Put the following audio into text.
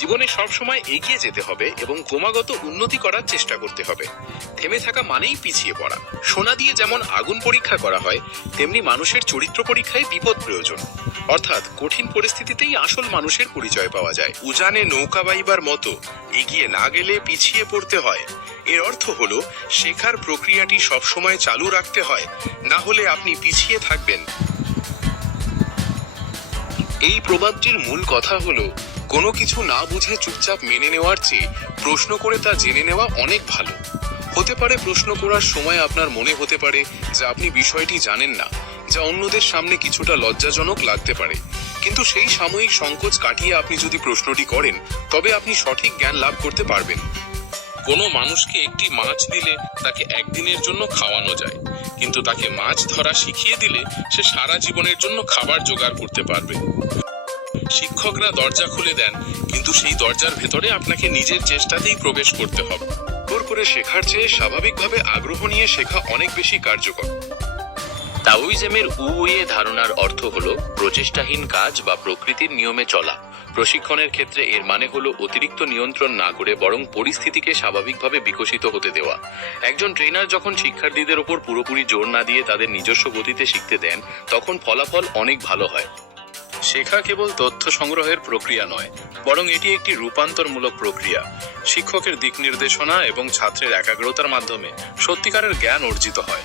জীবনে সবসময় এগিয়ে যেতে হবে এবং ক্রমাগত উন্নতি করার চেষ্টা করতে হবে। থেমে থাকা মানেই পিছিয়ে পড়া। সোনা দিয়ে যেমন আগুন পরীক্ষা করা হয়, তেমনি মানুষের চরিত্র পরীক্ষায় বিপদ প্রয়োজন। অর্থাৎ কঠিন পরিস্থিতিতেই আসল মানুষের পরিচয় পাওয়া যায়। উজানে নৌকা বাইবার মতো এগিয়ে না গেলে পিছিয়ে পড়তে হয়। এর অর্থ হলো শেখার প্রক্রিয়াটি সবসময় চালু রাখতে হয়, না হলে আপনি পিছিয়ে থাকবেন। এই প্রবাদটির মূল কথা হলো, কোনো কিছু না বুঝে চুপচাপ মেনে নেওয়ার চেয়ে প্রশ্ন করে তা জেনে নেওয়া অনেক ভালো। হতে পারে প্রশ্ন করার সময় আপনার মনে হতে পারে যে আপনি বিষয়টি জানেন না, যা অন্যদের সামনে কিছুটা লজ্জাজনক লাগতে পারে। কিন্তু সেই সাময়িক সংকোচ কাটিয়ে আপনি যদি প্রশ্নটি করেন, তবে আপনি সঠিক জ্ঞান লাভ করতে পারবেন। কোনো মানুষকে একটি মাছ দিলে তাকে একদিনের জন্য খাওয়ানো যায়, কিন্তু তাকে মাছ ধরা শিখিয়ে দিলে সে সারা জীবনের জন্য খাবার জোগাড় করতে পারবে। শিক্ষকরা দরজা খুলে দেন, কিন্তু সেই দরজার ভেতরে আপনাকে নিজের চেষ্টাতেই প্রবেশ করতে হবে। জোর করে শেখার চেয়ে স্বাভাবিকভাবে আগ্রহ নিয়ে শেখা অনেক বেশি কার্যকর। তাওইজমের উইয়ে ধারণার অর্থ হলো প্রচেষ্টাহীন কাজ বা প্রকৃতির নিয়মে চলা। প্রশিক্ষণের ক্ষেত্রে এর মানে হলো অতিরিক্ত নিয়ন্ত্রণ না করে বরং পরিস্থিতিকে স্বাভাবিকভাবে বিকশিত হতে দেওয়া। একজন ট্রেনার যখন শিক্ষার্থীদের ওপর পুরোপুরি জোর না দিয়ে তাদের নিজস্ব গতিতে শিখতে দেন, তখন ফলাফল অনেক ভালো হয়। শেখা কেবল তথ্য সংগ্রহের প্রক্রিয়া নয়, বরং এটি একটি রূপান্তরমূলক প্রক্রিয়া। শিক্ষকের দিক নির্দেশনা এবং ছাত্রের একাগ্রতার মাধ্যমে সত্যিকারের জ্ঞান অর্জিত হয়।